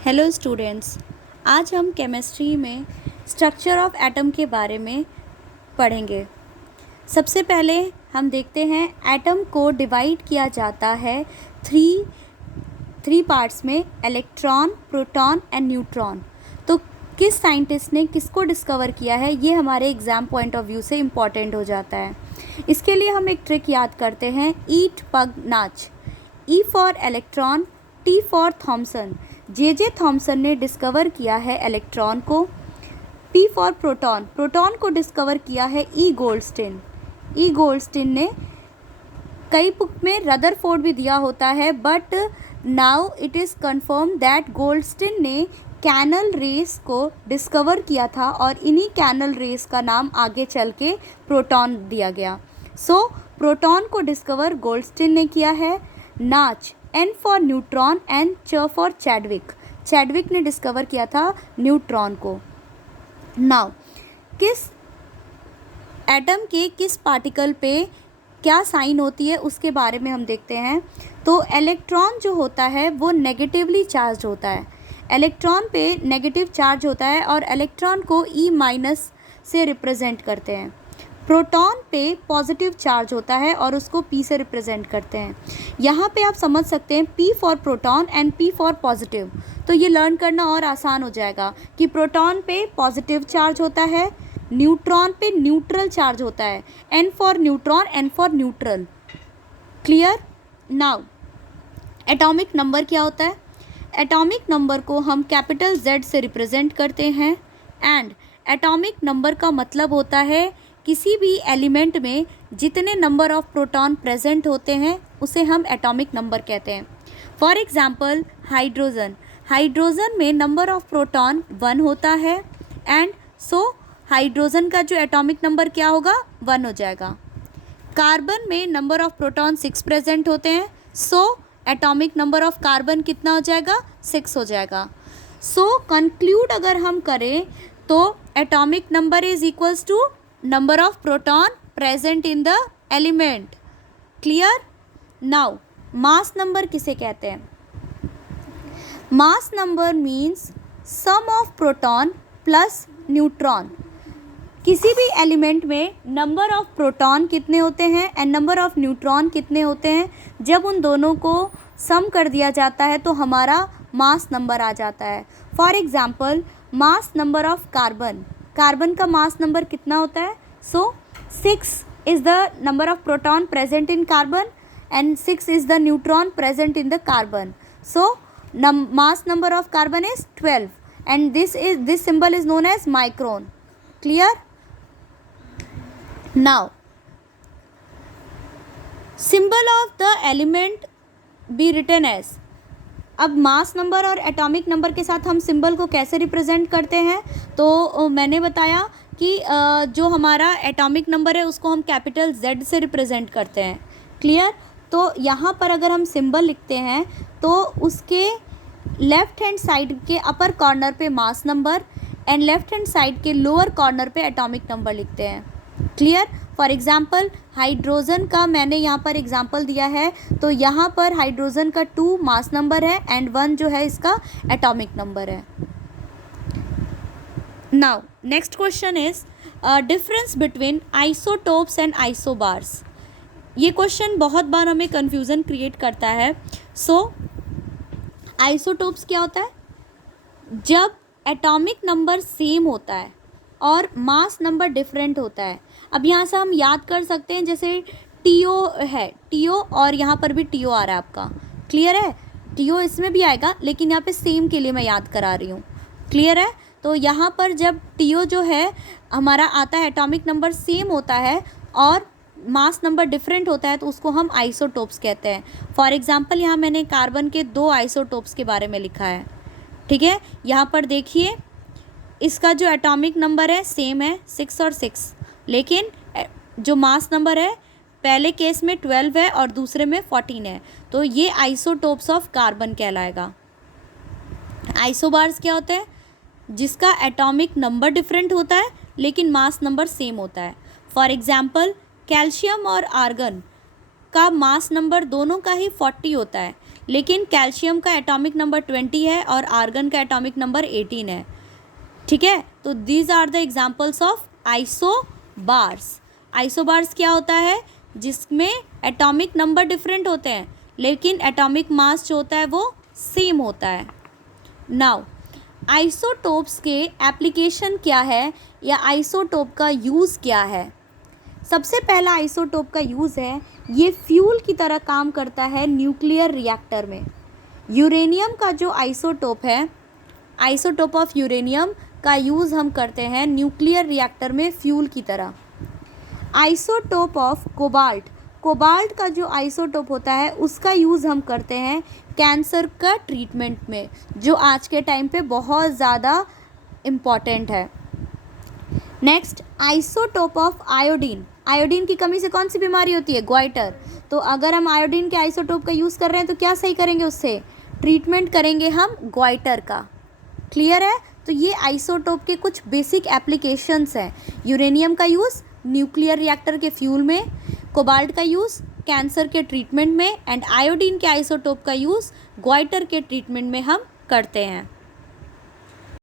Hello students, आज हम chemistry में स्ट्रक्चर ऑफ एटम के बारे में पढ़ेंगे। सबसे पहले हम देखते हैं एटम को डिवाइड किया जाता है थ्री पार्ट्स में, इलेक्ट्रॉन, प्रोटॉन एंड न्यूट्रॉन। तो किस साइंटिस्ट ने किसको डिस्कवर किया है, ये हमारे एग्ज़ाम पॉइंट ऑफ व्यू से इम्पॉर्टेंट हो जाता है। इसके लिए हम एक ट्रिक याद करते हैं, ईट पग नाच। E for electron, T for Thomson. J Thomson ने डिस्कवर किया है इलेक्ट्रॉन को। पी फॉर प्रोटॉन, प्रोटॉन को डिस्कवर किया है ई गोल्डस्टिन। ई गोल्डस्टिन ने, कई बुक में रदरफोर्ड भी दिया होता है, but now it is confirm that Goldstein ने कैनल रेस को डिस्कवर किया था और इन्हीं कैनल रेस का नाम आगे चल के प्रोटॉन दिया गया। सो प्रोटॉन को डिस्कवर गोल्डस्टिन ने किया है। नाच, एन फॉर न्यूट्रॉन एंड च फॉर चैडविक। चैडविक ने डिस्कवर किया था न्यूट्रॉन को। नाउ किस एटम के किस पार्टिकल पे क्या साइन होती है उसके बारे में हम देखते हैं। तो इलेक्ट्रॉन जो होता है वो नेगेटिवली चार्ज होता है। इलेक्ट्रॉन पे नेगेटिव चार्ज होता है और इलेक्ट्रॉन को ई माइनस से रिप्रेजेंट करते हैं। प्रोटॉन पे पॉजिटिव चार्ज होता है और उसको पी से रिप्रेजेंट करते हैं। यहाँ पे आप समझ सकते हैं P for proton and P for positive. तो ये लर्न करना और आसान हो जाएगा कि प्रोटॉन पे पॉजिटिव चार्ज होता है, न्यूट्रॉन पे न्यूट्रल चार्ज होता है। N for neutron, N for neutral. Clear? Now atomic number क्या होता है? एटॉमिक नंबर को हम कैपिटल Z से रिप्रेजेंट करते हैं। एंड एटॉमिक नंबर का मतलब होता है किसी भी एलिमेंट में जितने नंबर ऑफ प्रोटॉन प्रेजेंट होते हैं उसे हम एटॉमिक नंबर कहते हैं। फॉर एग्जांपल हाइड्रोजन, हाइड्रोजन में नंबर ऑफ प्रोटॉन 1 होता है एंड सो हाइड्रोजन का जो एटॉमिक नंबर क्या होगा, 1 हो जाएगा। कार्बन में नंबर ऑफ प्रोटॉन 6 प्रेजेंट होते हैं, so atomic number of carbon कितना हो जाएगा, 6 हो जाएगा। सो कंक्लूड अगर हम करें तो atomic number is equals to number of proton present in the element. Clear? Now mass number किसे कहते हैं? mass number means sum of proton plus neutron. किसी भी एलिमेंट में नंबर ऑफ प्रोटॉन कितने होते हैं एंड नंबर ऑफ न्यूट्रॉन कितने होते हैं, जब उन दोनों को सम कर दिया जाता है तो हमारा मास नंबर आ जाता है। For example mass number of carbon, carbon का मास नंबर कितना होता है? सो 6 is the number of proton present in carbon and 6 is the neutron present in the carbon. So mass number of carbon is 12 and this symbol is known as micron. Clear? Now symbol of the element be written as. अब mass number और atomic number के साथ हम symbol को कैसे represent करते हैं, तो मैंने बताया कि जो हमारा एटॉमिक नंबर है उसको हम कैपिटल Z से रिप्रेजेंट करते हैं। क्लियर? तो यहाँ पर अगर हम सिंबल लिखते हैं तो उसके लेफ़्ट हैंड साइड के अपर कॉर्नर पे mass number and left hand side के लोअर कॉर्नर पे एटॉमिक नंबर लिखते हैं। क्लियर? फॉर एग्जांपल हाइड्रोजन का मैंने यहाँ पर एग्जांपल दिया है, तो यहाँ पर हाइड्रोजन का 2 मास नंबर है एंड 1 जो है इसका एटॉमिक नंबर है। Now next question is difference between isotopes and isobars. ये क्वेश्चन बहुत बार हमें कन्फ्यूज़न क्रिएट करता है। सो आइसोटोप्स क्या होता है? जब एटॉमिक नंबर सेम होता है और मास नंबर डिफरेंट होता है। अब यहाँ से हम याद कर सकते हैं, जैसे टीओ है, टीओ और यहाँ पर भी टीओ आ रहा है आपका। क्लियर है? टीओ इसमें भी आएगा लेकिन यहाँ पे सेम के लिए मैं याद करा रही हूँ। क्लियर है? तो यहाँ पर जब टीओ जो है हमारा आता है, एटॉमिक नंबर सेम होता है और मास नंबर डिफरेंट होता है, तो उसको हम आइसोटोप्स कहते हैं। फॉर एग्जांपल यहाँ मैंने कार्बन के 2 आइसोटोप्स के बारे में लिखा है। ठीक है? यहाँ पर देखिए इसका जो एटॉमिक नंबर है सेम है 6 और 6, लेकिन जो मास नंबर है पहले केस में 12 है और दूसरे में 14 है, तो ये आइसोटोप्स ऑफ कार्बन कहलाएगा। आइसोबार्स क्या होते हैं? जिसका एटॉमिक नंबर डिफरेंट होता है लेकिन मास नंबर सेम होता है। फॉर एग्जांपल कैल्शियम और आर्गन का मास नंबर दोनों का ही 40 होता है, लेकिन कैल्शियम का एटॉमिक नंबर 20 है और आर्गन का एटॉमिक नंबर 18 है। ठीक है, तो these are the examples of isobars. Isobars क्या होता है? जिसमें एटॉमिक नंबर डिफरेंट होते हैं लेकिन एटॉमिक मास जो होता है वो सेम होता है। नाउ आइसोटोप्स के एप्लीकेशन क्या है या आइसोटोप का यूज़ क्या है? सबसे पहला आइसोटोप का यूज़ है, ये फ्यूल की तरह काम करता है न्यूक्लियर रिएक्टर में। यूरेनियम का जो आइसोटोप है, आइसोटोप ऑफ यूरेनियम का यूज़ हम करते हैं न्यूक्लियर रिएक्टर में फ्यूल की तरह। आइसोटोप ऑफ कोबाल्ट, कोबाल्ट का जो आइसोटोप होता है उसका यूज़ हम करते हैं कैंसर का ट्रीटमेंट में, जो आज के टाइम पे बहुत ज़्यादा इम्पॉर्टेंट है। Next, isotope of iodine. Iodine की कमी से कौन सी बीमारी होती है? ग्वाइटर। तो अगर हम आयोडीन के आइसोटोप का यूज़ कर रहे हैं तो क्या सही करेंगे? उससे ट्रीटमेंट करेंगे हम ग्वाइटर का। क्लियर है? तो ये आइसोटोप के कुछ बेसिक एप्लीकेशंस हैं। यूरेनियम का यूज़ न्यूक्लियर रिएक्टर के फ्यूल में, कोबाल्ट का यूज़ कैंसर के ट्रीटमेंट में, एंड आयोडीन के आइसोटोप का यूज़ ग्वाइटर के ट्रीटमेंट में हम करते हैं।